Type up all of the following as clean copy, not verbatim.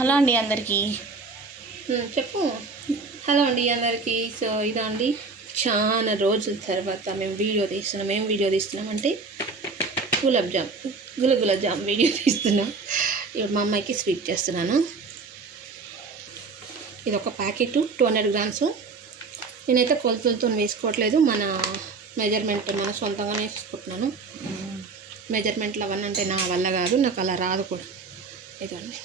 Hello అండి అందరికీ. చెప్పు. హలో అండి అందరికీ. సో ఇదా అండి, చాలా రోజుల తర్వాత మేము వీడియో తీస్తున్నాం అంటే గులాబ్ జామ్ వీడియో తీస్తున్నాం. ఇప్పుడు మా అమ్మాయికి స్వీట్ చేస్తున్నాను. ఇది ఒక ప్యాకెట్ 200 గ్రామ్స్. నేనైతే కొలతలతో వేసుకోవట్లేదు, మన మెజర్మెంట్ మన సొంతంగానే వేసుకుంటున్నాను. మెజర్మెంట్లు అవన్నీ అంటే నా వల్ల కాదు, నాకు అలా రాదు కూడా. ఇదండి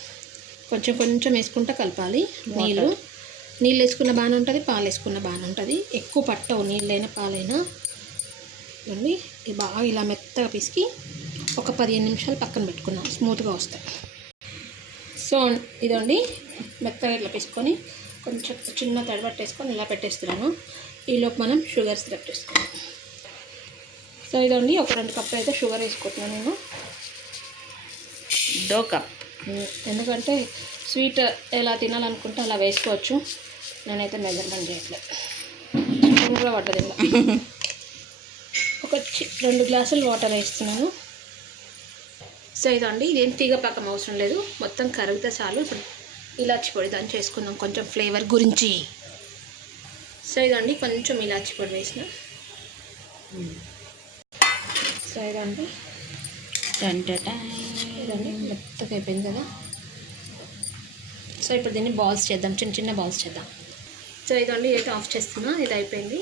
కొంచెం వేసుకుంటా కలపాలి. నీళ్ళు వేసుకున్న బాగానే ఉంటుంది, పాలు వేసుకున్న బాగానే ఉంటుంది. ఎక్కువ పట్టవు నీళ్ళైనా పాలైనా. ఇవ్వండి ఇది బాగా ఇలా మెత్తగా పిసికి ఒక 15 నిమిషాలు పక్కన పెట్టుకున్నాం, స్మూత్గా వస్తాయి. సో ఇదండి మెత్తగా ఇట్లా పిసుకొని కొంచెం చిన్న తడబట్టేసుకొని ఇలా పెట్టేస్తున్నాను. ఈలోపు మనం షుగర్ సిరప్ వేసుకున్నాం. సో ఇదండి ఒక 2 కప్పులు అయితే షుగర్ వేసుకుంటున్నాను నేను. 2 కప్, ఎందుకంటే స్వీట్ ఎలా తినాలనుకుంటే అలా వేసుకోవచ్చు. నేనైతే మెజర్మెంట్ చేయట్లేదు, కూడా పట్టదు. ఇలా ఒక 2 గ్లాసులు వాటర్ వేస్తున్నాను. సో ఇదండి ఇదేం తీగ పాకం అవసరం లేదు, మొత్తం కరిగితే చాలు. ఇప్పుడు ఇలాచి పొడి దాన్ని చేసుకుందాం కొంచెం ఫ్లేవర్ గురించి. సో ఇదండి కొంచెం ఇలాచి పొడి వేసిన. సో ఇదండి మెత్తగా అయిపోయింది కదా. సో ఇప్పుడు దీన్ని బాల్స్ చేద్దాం, చిన్న బాల్స్ చేద్దాం. సో ఇదండి అయితే ఆఫ్ చేస్తున్నా, ఇది అయిపోయింది.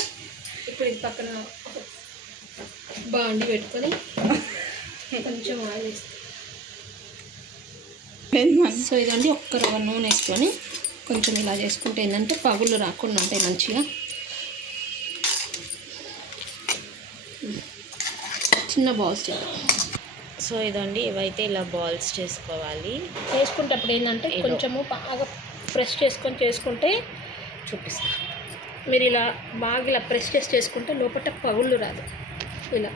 ఇప్పుడు ఇది పక్కన బాండి పెట్టుకొని కొంచెం ఆయిల్ వేస్తాం. సో ఇదండి ఒక్క రవ్వ నూనె వేసుకొని కొంచెం ఇలా చేసుకుంటే ఏంటంటే పగుళ్ళు రాకుండా ఉంటాయి మంచిగా. చిన్న బాల్స్ చేద్దాం. సో ఇదండి ఇవైతే ఇలా బాల్స్ చేసుకోవాలి. చేసుకుంటప్పుడు ఏంటంటే కొంచెము బాగా ప్రెస్ చేసుకుంటే చూపిస్తా. మీరు ఇలా బాగా ఇలా ప్రెస్ చేసుకుంటే లోపల పగుళ్ళు రాదు. ఇలా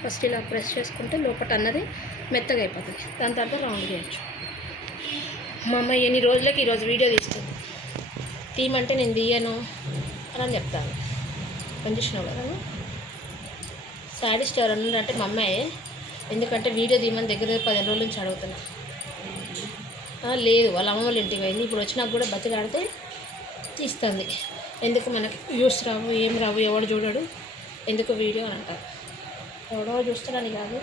ఫస్ట్ ఇలా ప్రెస్ చేసుకుంటే లోపల అన్నది మెత్తగా అయిపోతుంది. దాని తర్వాత రౌండ్ చేయొచ్చు. మా అమ్మాయి ఎన్ని రోజులకి ఈరోజు వీడియో తీస్తుంది. తీయమంటే నేను తీయను అని చెప్తాను. పనిచేసినావు కదా. సాడిస్ట్ ఎవరన్నా అంటే మా అమ్మాయి, ఎందుకంటే వీడియో తీయమని దగ్గర 15 రోజుల నుంచి అడుగుతున్నా. లేదు వాళ్ళ అమ్మ వాళ్ళ ఇంటికి పోయింది, ఇప్పుడు వచ్చినాక కూడా బతిలాడితే తీస్తుంది. ఎందుకు మనకి వ్యూస్ రావు, ఏం రావు, ఎవడు చూడడు, ఎందుకు వీడియో అని అంటారు. ఎవడో చూస్తాడని కాదు,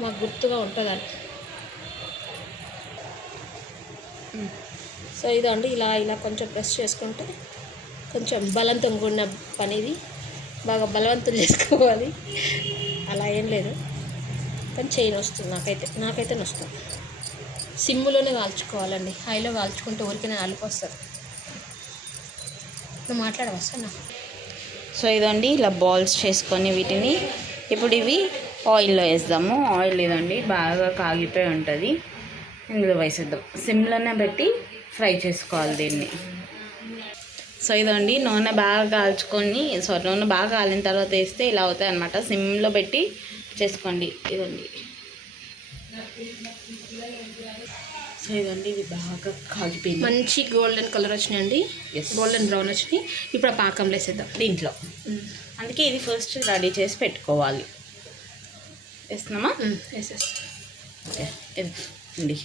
మాకు గుర్తుగా ఉంటుందని. సో ఇదండి ఇలా కొంచెం ప్రెస్ చేసుకుంటే కొంచెం బలంతో కూడిన పని ఇది. బాగా బలవంతం చేసుకోవాలి, అలా ఏం లేదు. కానీ చైన్ వస్తుంది, నాకైతే వస్తుంది. సిమ్లోనే కాల్చుకోవాలండి, హైలో కాల్చుకుంటే ఊరికనే అలిపొస్తుంది. నువ్వు మాట్లాడవస్తా నాకు. సో ఇదండి ఇలా బాల్స్ చేసుకొని వీటిని ఇప్పుడు ఇవి ఆయిల్లో వేద్దాము. ఆయిల్ ఇదండి బాగా కాగిపోయి ఉంటుంది, ఇందులో వేసేద్దాం. సిమ్లోనే పెట్టి ఫ్రై చేసుకోవాలి దీన్ని. సో ఇదండి నూనె బాగా కాలిన తర్వాత వేస్తే ఇలా అవుతాయి అన్నమాట. సిమ్లో పెట్టి చేసుకోండి. ఇదండి సో ఇదండి ఇది బాగా కాగిపోయింది, మంచి గోల్డెన్ కలర్ వచ్చినాయండి, గోల్డెన్ బ్రౌన్ వచ్చినాయి. ఇప్పుడు ఆ పాకంలో వేసేద్దాం దీంట్లో. అందుకే ఇది ఫస్ట్ రెడీ చేసి పెట్టుకోవాలి. వేస్తున్నామా? వేసేస్తాం. ఓకే అండి.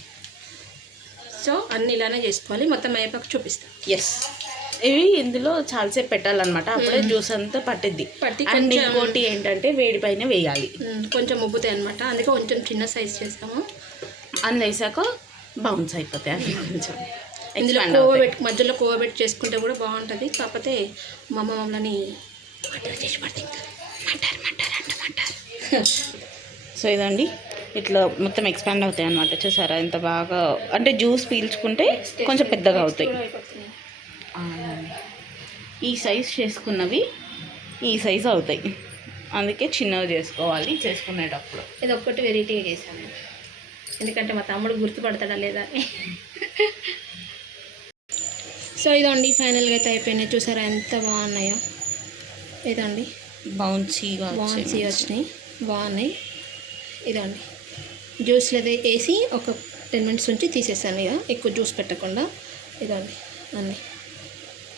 సో అన్నీ ఇలానే చేసుకోవాలి. మొత్తం అయ్యేపాకు చూపిస్తాం. ఎస్, ఇవి ఇందులో చాలాసేపు పెట్టాలన్నమాట, అప్పుడే జ్యూస్ అంతా పట్టిద్ది. అండ్ ఇంకోటి ఏంటంటే వేడి పైన వేయాలి, కొంచెం ఉబ్బుతాయి అనమాట. అందుకే కొంచెం చిన్న సైజ్ చేస్తాము. అందులో వేసాక బౌన్స్ అయిపోతాయి అవి. కొంచెం ఇందులో మధ్యలో కోవబెట్టి చేసుకుంటే కూడా బాగుంటుంది. కాకపోతే మా అమ్మ మమ్మల్ని మటర్ చేసి పడుతుంది. సో ఇదండి ఇట్లా మొత్తం ఎక్స్పాండ్ అవుతాయి అన్నమాట. చూసారా ఎంత బాగా, అంటే జ్యూస్ పీల్చుకుంటే కొంచెం పెద్దగా అవుతాయి. ఈ సైజ్ చేసుకున్నవి ఈ సైజు అవుతాయి, అందుకే చిన్నవి చేసుకోవాలి చేసుకునేటప్పుడు. ఇది ఒక్కటి వెరైటీగా చేశాను నేను, ఎందుకంటే మా తమ్ముడు గుర్తుపడతాడా లేదా అని. సో ఇదండి ఫైనల్గా అయితే అయిపోయినాయి. చూసారా ఎంత బాగున్నాయో. ఇదండి బౌన్సీగా వచ్చినాయి, బాగున్నాయి. ఇదండి జ్యూస్లో వేసి ఒక 10 మినిట్స్ నుంచి తీసేసాను, ఇక ఎక్కువ జ్యూస్ పెట్టకుండా. ఇదండి అన్నీ.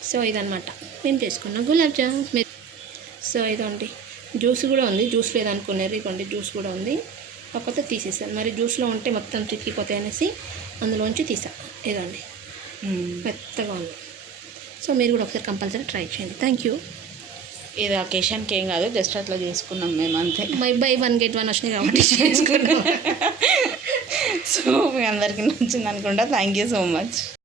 సో ఇదన్నమాట మేము చేసుకున్నాం గులాబ్ జామ్. సో ఇదండి జ్యూస్ కూడా ఉంది, జ్యూస్ లేదనుకున్నారు, ఇదిగోండి జ్యూస్ కూడా ఉంది. కాకపోతే తీసేసాను, మరి జ్యూస్లో ఉంటే మొత్తం చిక్కిపోతాయి అనేసి అందులోంచి తీసా. ఇదండి మెత్తగా ఉంది. సో మీరు కూడా ఒకసారి కంపల్సరీ ట్రై చేయండి. Thank you. ఇది అకేషన్కి ఏం కాదు, జస్ట్ అట్లా చేసుకున్నాం మేము అంతే. బై 1 get 1 వచ్చినాయి కాబట్టి చేసుకున్నాం. సో మీ అందరికీ నచ్చింది అనుకుంటా. Thank you so much.